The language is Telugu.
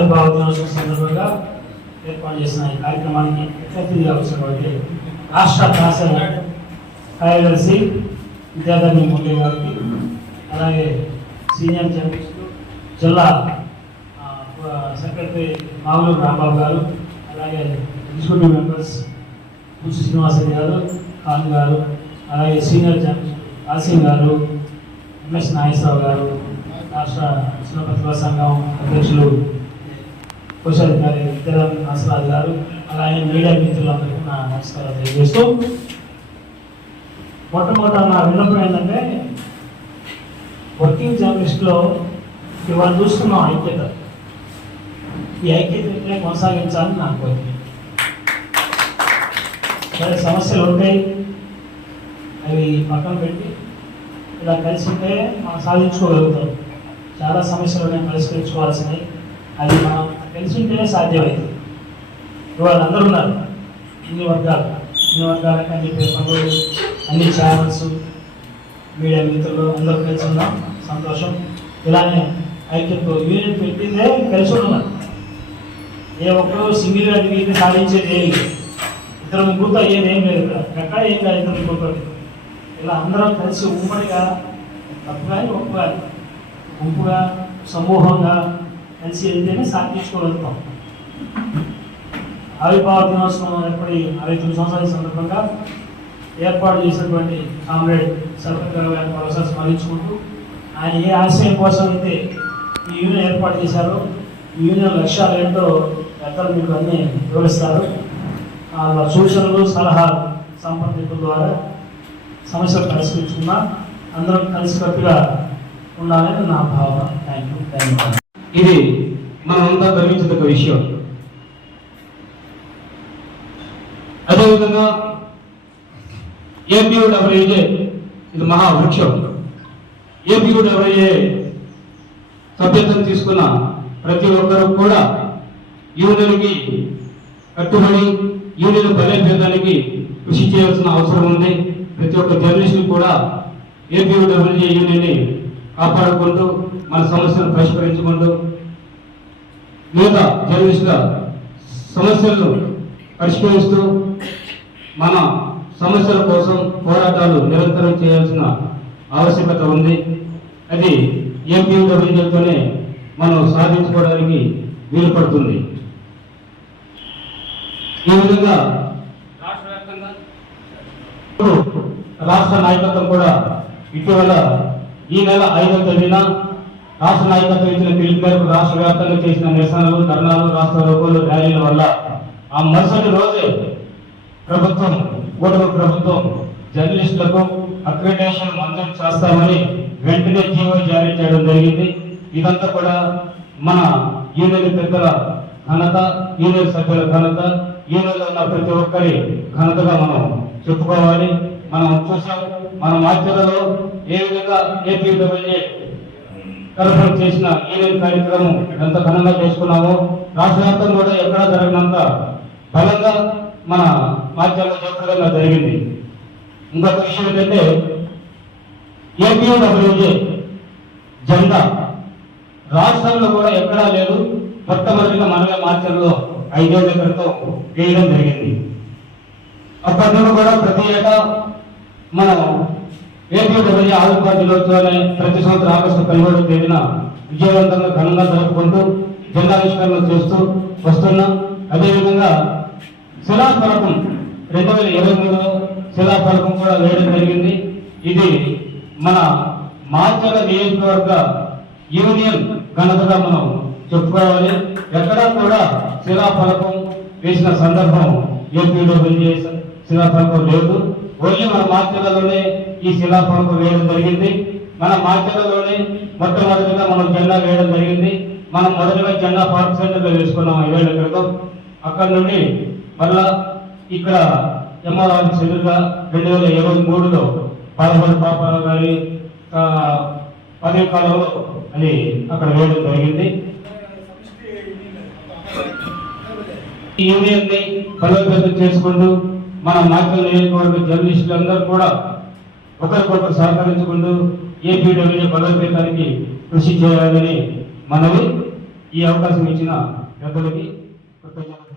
ఆవిర్భావ దినోత్సవం సందర్భంగా ఏర్పాటు చేసిన ఈ కార్యక్రమానికి ముఖ్య అతిథిగా వచ్చినటువంటి రాష్ట్ర కార్యదర్శి విద్యాధర్మి మురళి గారికి, అలాగే సీనియర్ జర్నలిస్టు జిల్లా సెక్రటరీ మామూలు రాంబాబు గారు, అలాగే ఎగ్జిక్యూటివ్ మెంబర్స్ పుచ్చు శ్రీనివాసరెడ్డి గారు, ఖాన్ గారు, అలాగే సీనియర్ జర్నలిస్ట్ కాసిం గారు, ఎంఎస్ నాగేశ్వరరావు గారు, రాష్ట్ర విశ్వ ప్రతిభా సంఘం అధ్యక్షులు కోశాధికారి విద్యాధర్మి నాసరాజు గారు, అలాగే మీడియా మిత్రులందరికీ నా నమస్కారాలు తెలియజేస్తూ, మొట్టమొదట నా విన్నపం ఏంటంటే వర్కింగ్ జర్నలిస్ట్లో ఇవాళ చూస్తున్నాం ఐక్యత. ఈ ఐక్యతనే కొనసాగించాలని నా కోరిక. సరే, సమస్యలు ఉంటాయి, అవి పక్కన పెట్టి ఇలా కలిసి ఉంటే మనం సాధించుకోగలుగుతాం. చాలా సమస్యలు ఉన్నాయి పరిష్కరించుకోవాల్సినవి, అది మనం కలిసి ఉంటేనే సాధ్యమైంది. ఇవాళ అందరూ ఉన్నారు, ఇన్ని వర్గాలకి అన్ని పేపర్లు, అన్ని ఛానల్స్, మీడియా మిత్రులు అందరూ కలిసి ఉన్నాం, సంతోషం. ఇలానే ఐక్యత యూనియన్ పెట్టిందే కలిసి ఉన్నాం. ఏ ఒక్కరు సింగిల్గా దిగి సాధించేది ఏం లేదు, ఇద్దరు ముగ్గురుతో అయ్యేది ఏం లేదు. ఎక్కడ ఏం కాదు, ఇద్దరు ముగ్గురు ఇలా అందరం కలిసి ఉమ్మడిగా, తప్పు కానీ ఒప్పు కానీ, గుంపుగా సమూహంగా కలిసి వెళ్తేనే సాధించుకోగలుగుతాం. ఆవిర్భావ దినోత్సవం ఏర్పడి 69 సంవత్సరాల సందర్భంగా ఏర్పాటు చేసినటువంటి కామ్రేడ్ సర్పంచ్ గారు మరోసారి స్మరించుకుంటూ, ఆయన ఏ ఆశయం కోసం అయితే ఈ యూనియన్ ఏర్పాటు చేశారో, ఈ యూనియన్ లక్ష్యాలు ఏంటో పెద్దలు మీకు అన్నీ వివరిస్తారు. వాళ్ళ సూచనలు, సలహాలు, సంప్రదింపుల ద్వారా సమస్యలు పరిష్కరించుకున్నా అందరం కలిసికట్టుగా ఉండాలని నా భావన. ధన్యవాదాలు. ఇది మనమంతా గర్వించదగ్గ విషయం. అదేవిధంగా ఏపీయూడబ్ల్యూఏ ఇది మహావృక్షం. ఏపీయూడబ్ల్యూఏ సభ్యత్వం తీసుకున్న ప్రతి ఒక్కరూ కూడా యూనియన్కి కట్టుబడి యూనియన్ బలోపేతానికి కృషి చేయాల్సిన అవసరం ఉంది. ప్రతి ఒక్క జర్నలిస్టు కూడా ఏపీయూడబ్ల్యూఏ యూనియన్ని కాపాడుకుంటూ మన సమస్యలను పరిష్కరించుకుంటూ మిగతా జర్నలిస్టుల సమస్యలను పరిష్కరిస్తూ మన సమస్యల కోసం పోరాటాలు నిరంతరం చేయాల్సిన ఆవశ్యకత ఉంది. అది ఏపీయూడబ్ల్యూఏతోనే మనం సాధించుకోవడానికి వీలు పడుతుంది. ఈ విధంగా రాష్ట్ర నాయకత్వం కూడా ఇటీవల ఈ నెల 5వ తేదీన రాష్ట్ర నాయకత్వం ఇచ్చిన పిలుపు మేరకు రాష్ట్ర వ్యాప్తంగా చేసిన నిరసనలు, ధర్నాలు, రాష్ట్ర రోగులు, ర్యాలీల వల్ల ఆ మరుసటి రోజే కూటమి ప్రభుత్వం జర్నలిస్టులకు అక్రిడిటేషన్ మంజూరు చేస్తామని వెంటనే జీవో జారీ చేయడం జరిగింది. ఇదంతా కూడా మన యూనియన్ పెద్దల ఘనత, యూనియన్ సభ్యుల ఘనత, యూనియన్లో ఉన్న ప్రతి ఒక్కరి ఘనతగా మనం చెప్పుకోవాలి. మనం చూసాం, మన మాధ్యమలో ఏ విధంగా ఏపీయూడబ్ల్యూఏ తరఫున చేసిన యూనియన్ కార్యక్రమం ఎంత ఘనంగా చేసుకున్నామో రాష్ట్ర వ్యాప్తంగా కూడా ఎక్కడా జరగనంత బలంగా మన మాధ్యమంలో జరగడంగా జరిగింది. ఇంకొక విషయం ఏంటంటే ఏపీయూడబ్ల్యూఏ జెండా రాష్ట్రంలో కూడా ఎక్కడా లేదు. మొట్టమొదటిగా మనమే మాధ్యమంలో 5 ఏళ్ల క్రితం వేయడం జరిగింది. అప్పటి నుండి కూడా ప్రతి ఏటా మనం ఏపీయూడబ్ల్యూఏ ఆవిర్భావ దినోత్సవాన్ని ప్రతి సంవత్సరం ఆగస్టు 17వ తేదీన విజయవంతంగా ఘనంగా జరుపుకుంటూ జెండావిష్కరణ చేస్తూ వస్తున్నాం. అదేవిధంగా శిలాఫలకం 2023లో శిలాఫలకం కూడా వేయడం జరిగింది. ఇది మన మాచర్ల నియోజకవర్గ యూనియన్ ఘనతగా మనం చెప్పుకోవాలి. ఎక్కడా కూడా శిలాఫలకం వేసిన సందర్భం ఏపీయూడబ్ల్యూఏ శిలాఫలకం లేదు. ఓన్లీ మన మాచర్లలోనే ఈ శిలాఫలకం వేయడం జరిగింది. మన మాచర్లలోనే మొట్టమొదటిగా మనం జెండా వేయడం జరిగింది. మనం మొదటిగా జెండా పార్క్ సెంటర్లో వేసుకున్నాం 5 ఏళ్ల క్రితం. అక్కడి నుండి మళ్ళా ఇక్కడ ఎంఆర్ ఆఫీస్ ఎదురుగా 2023లో 11 పాపారావు గారి పదవి కాలంలో అది అక్కడ వేయడం జరిగింది. ఈ యూనియన్ని బలోపేతం చేసుకుంటూ మన మాచర్ల నియోజకవర్గ జర్నలిస్టులందరూ కూడా ఒకరికొకరు సహకరించుకుంటూ ఏపీయూడబ్ల్యూఏ బలోపేతానికి కృషి చేయాలని మనవి. ఈ అవకాశం ఇచ్చిన పెద్దలకి కృతజ్ఞతలు.